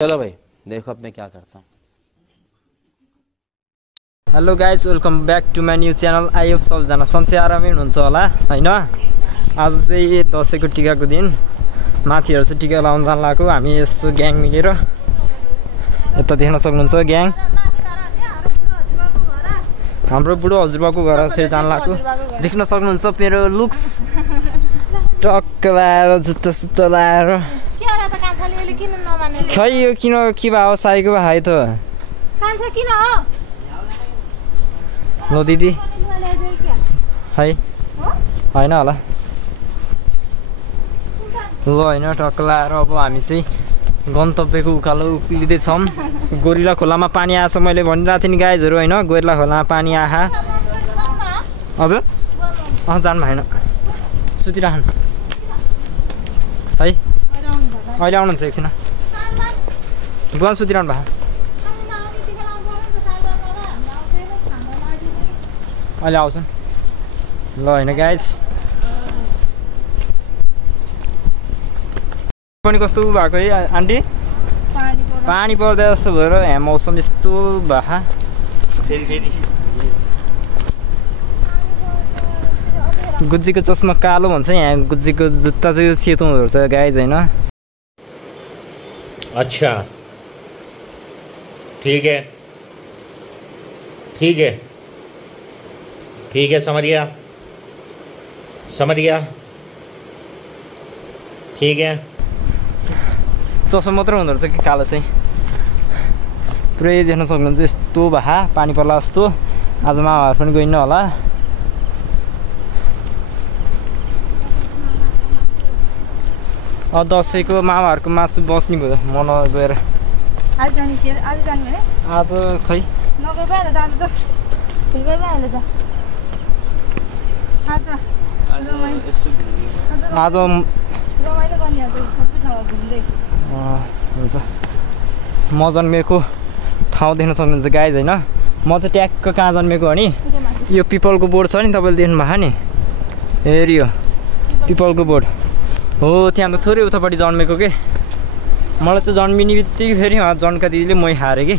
चलो भाई देखो अब मैं क्या करता हूँ। Hello guys, welcome back to my new channel. I hope सबजना सन्चै आरामै हुनुहुन्छ होला हैन। आज चाहिँ दसैँको टिकाको दिन, माथिहरू चाहिँ टिका लाउन जान लागेको हामी यसो ग्याङ मिलेर। यता देख्न सक्नुहुन्छ ग्याङ हाम्रो बुढो हजुरबाको घर फेरि जान लागेको। देख्न सक्नुहुन्छ मेरो लुक्स टक्क लाएर जुत्ता सुत्ता लाएर। खै यो किन के भयो साईको भाइ त लो दिदी है होइन होला ल होइन टक्क लाएर अब हामी चाहिँ गन्तव्यको उकालो उक्लिँदैछौँ। गोरिला खोलामा पानी आएछ, मैले भनिरहेको थिएँ नि गाइजहरू होइन। गोरिला खोलामा पानी आहा हजुर जानु भएन, सुतिराख्नु है। अहिले आउनुहुन्छ एकछिन, गुवा सुतिरहनु भएको। अहिले आउँछन् ल होइन गाइज। पनि कस्तो भएको है आन्टी, पानी पर्दा जस्तो भएर यहाँ मौसम यस्तो भए। गुज्जीको चस्मा कालो भन्छ, यहाँ गुज्जीको जुत्ता चाहिँ सेतो हुँदो रहेछ गाइज होइन। अच्छा ठीक है ठीक है ठीक है, समझ गया ठीक है। चस्मा मात्र हुँदो रहेछ कि कालो चाहिँ। पुरै देख्न सक्नुहुन्छ यस्तो भए पानी पर्ला जस्तो। आज मामाहरू पनि गइन्न होला। दसैँको मामाहरूको मासु बस्ने भयो मन गएर। आज खै आज हुन्छ। म जन्मेको ठाउँ देख्न सक्नुहुन्छ गाइज होइन। म चाहिँ ट्याक्क कहाँ जन्मेको हो नि, यो पिपलको बोर्ड छ नि, तपाईँले देख्नु भएको नि, हेरियो पिपलको बोर्ड हो। त्यहाँ त थोरै उतापट्टि जन्मेको के। मलाई चाहिँ जन्मिने बित्तिकै फेरि जनका दिदीले मै हारेँ कि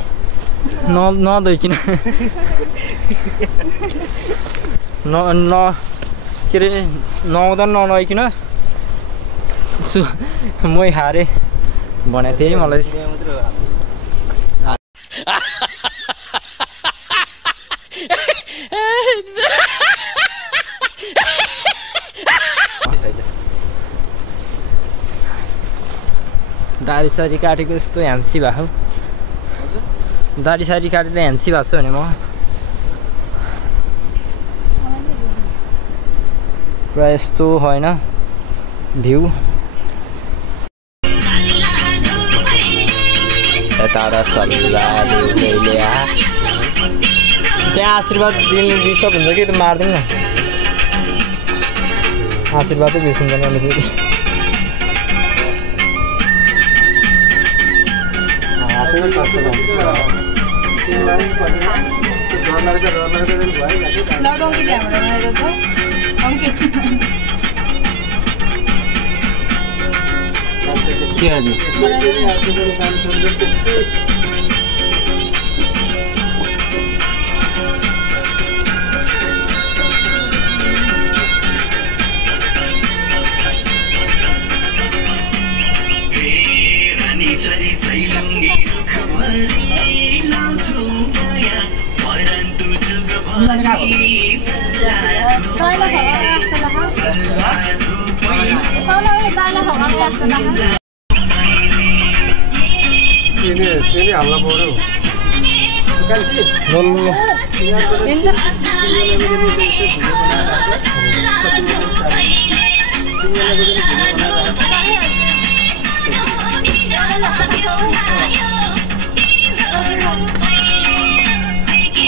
नधोइकन के अरे नआउँदा ननुहाइकन मै हारेँ भनेको थिएँ मलाई। दारी सारी काटेको यस्तो ह्यान्सी भएको, दारी सारी काटेर ह्यान्सी भएको छु भने म प्रायः यस्तो होइन भ्यू। त्यहाँ आशीर्वाद दिनु डिस्टर्ब हुन्छ कि, त मारिदिनु न। आशीर्वादै बिर्सिन्छ नि अनि फेरि।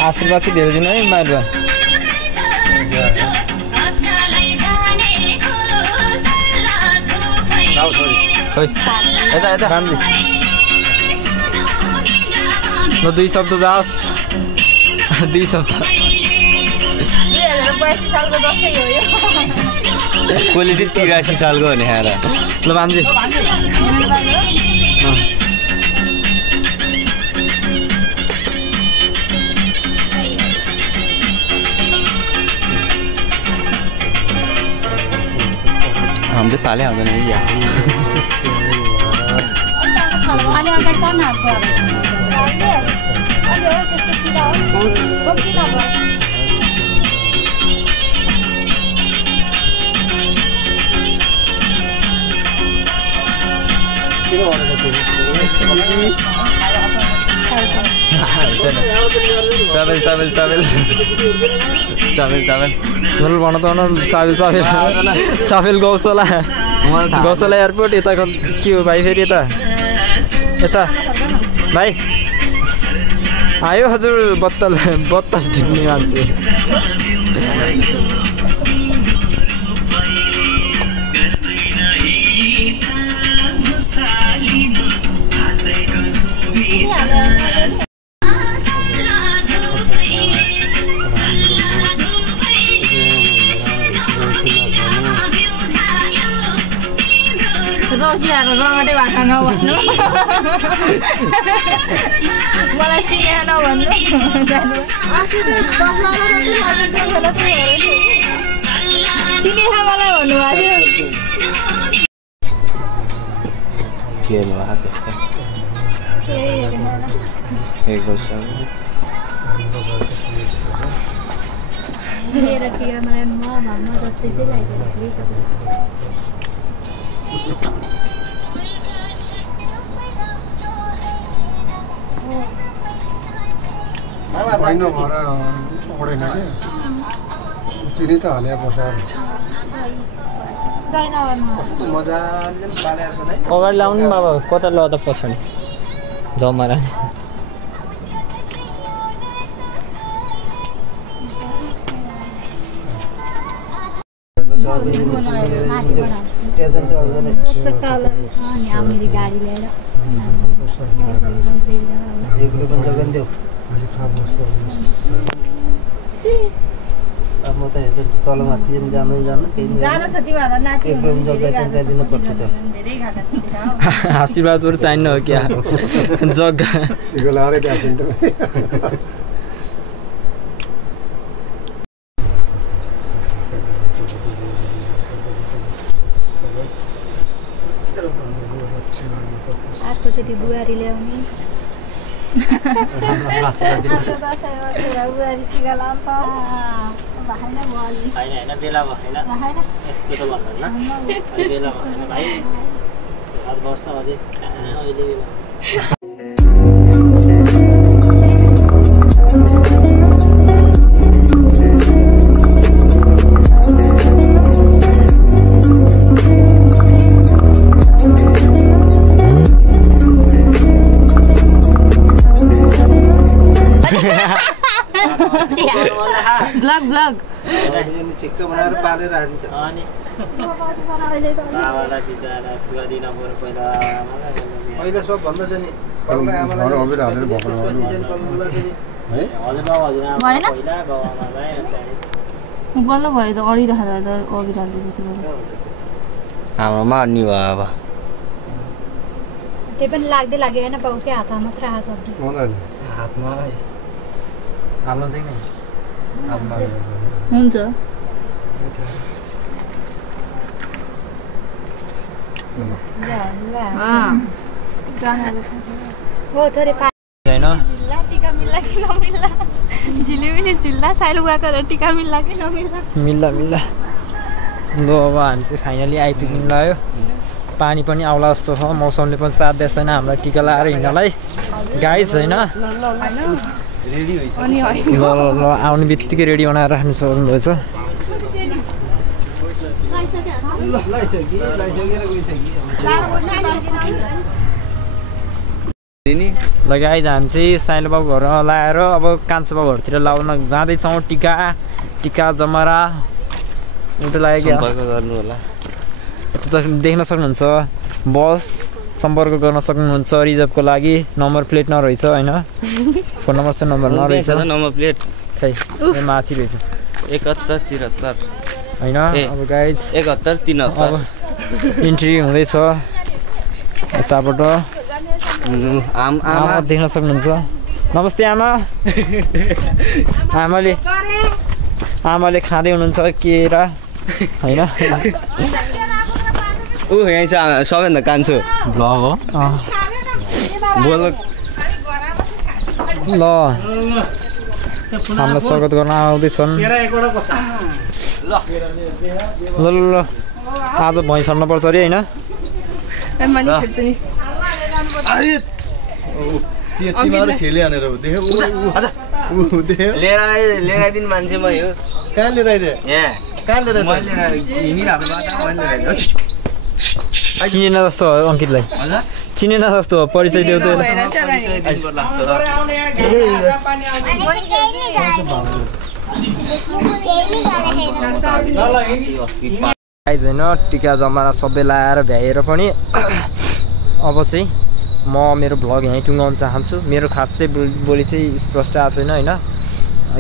आशीर्वाद चाहिँ धेरै दिनु है माइलमा। ल 2 शब्द जाओस्, 2 शब्द। 2082 सालको दसैँ हो यो। कोले चाहिँ 83 सालको हो नि। ल बान्जी खाले आउँदैन नि या अलि अगाडि छ न अलि हो त्यस्तो सिधा हो किन भयो चावेल चावेल चावेल चावेल चावेल नल भन त न चावेल चावेल चावेल गौशाला गौशाला एयरपोर्ट यता के हो भाइ फेरि यता भाइ आयो हजुर बत्तल ढिप्ने मान्छे रौसीहरू रगटे भाषा नभन्नु मलाई चिने नभन्नु चिने मलाई भन्नुभएको थियो के भयो एक वर्ष मेरो टिका मलाई म भन्न जस्तै चाहिँ लागिरहेको चिनी त हाले बसाएर अगाडि लाउनु बाबा कता लदा पछाडि जमरा गाडी ल्याएर अब म त हेर्दा तलमाथि जाँदै जान्न केही दिनुपर्छ त्यो आशीर्वादहरू चाहिन्न हो क्या जग्गा अर्कोचोटि बुहारी ल्याउने बुहारी टिका लाउनु भएन बेला भएन यस्तो त भन्दैन बेला भएन भाइ 6-7 वर्ष अझै अहिले बेला ब्लग ठिक्क बनाएर पालेर हालिन्छ अनि बाबालाई बिचारा सुगादी नपऱ्यो पहिला पहिला सबभन्दा चाहिँ बाउलाई आमालाई हजुर बाउ हजुरआमा पहिला बाउ आमालाई बल्ल भयो त अडिराख्दा त अघिराख्दैछु हाम्रोमा अनि भयो अब त्यही पनि लाग्दै लाग्यो होइन बाउकै हातमा मात्र आएको सब्जी हातमा हाल्नु चाहिँ नि हुन्छ होइन टिका मिल्ला कि नमिल्ला झिलिमिली झिल्ला साइलो गएको टिका मिल्ला कि नमिल्ला मिल्ला ल अब हामी चाहिँ फाइनली आइपुग्नु लाग्यो पानी पनि आउला जस्तो छ मौसमले पनि साथ दिएको छैन हामीलाई टिका लगाएर हिँड्नलाई गाइज होइन ल आउने बित्तिकै रेडी बनाएर राख्नु सक्नुभएछ ल गाइज हामी चाहिँ साइलो बाबु घरमा लगाएर अब कान्छो बाबु घरतिर लाउन जाँदैछौँ टिका जमरा उल्टो लाग्यो गर्नु होला देख्न सक्नुहुन्छ बस सम्पर्क गर्न सक्नुहुन्छ रिजर्भको लागि नम्बर प्लेट नरहेछ होइन फोन नम्बर चाहिँ नम्बर नरहेछ नम्बर प्लेट खै माथि रहेछ 7173 होइन अब गाइज 7173 अब इन्ट्री हुँदैछ यताबाट आमा देख्न सक्नुहुन्छ नमस्ते आमा आमाले खाँदै हुनुहुन्छ केरा होइन ऊ यहीँ छ सबैभन्दा कान्छो ब्लग हो बोल ल हामीलाई स्वागत गर्न आउँदैछन् ल ल ल आज भैँस छर्न पर्छ अरे होइन खेले भनेर लिएर आइदिनु मान्छे म यो कहाँ लिएर आइदिए यहाँ कहाँ लिएर मैले हिँडिरहेको बाटो मैले चिनेन जस्तो हो अङ्कितलाई चिनेन जस्तो हो परिचय देऊ त होइन टिका जमारा सबै लाएर भ्याएर पनि अब चाहिँ म मेरो भ्लग यहीँ टुङ्गाउन चाहन्छु मेरो खास चाहिँ बोली चाहिँ स्पष्ट आएको छैन होइन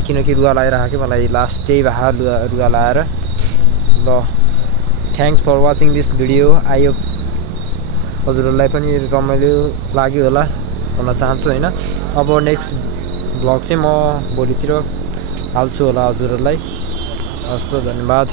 किनकि रुवा लगाइरहेको मलाई लास्ट त्यही भयो रुवा लगाएर ल thanks for watching this video आयो हजुरहरूलाई पनि रमाइलो लाग्यो होला भन्न चाहन्छु होइन अब नेक्स्ट भ्लग चाहिँ म भोलितिर हाल्छु होला हजुरहरूलाई हस् त धन्यवाद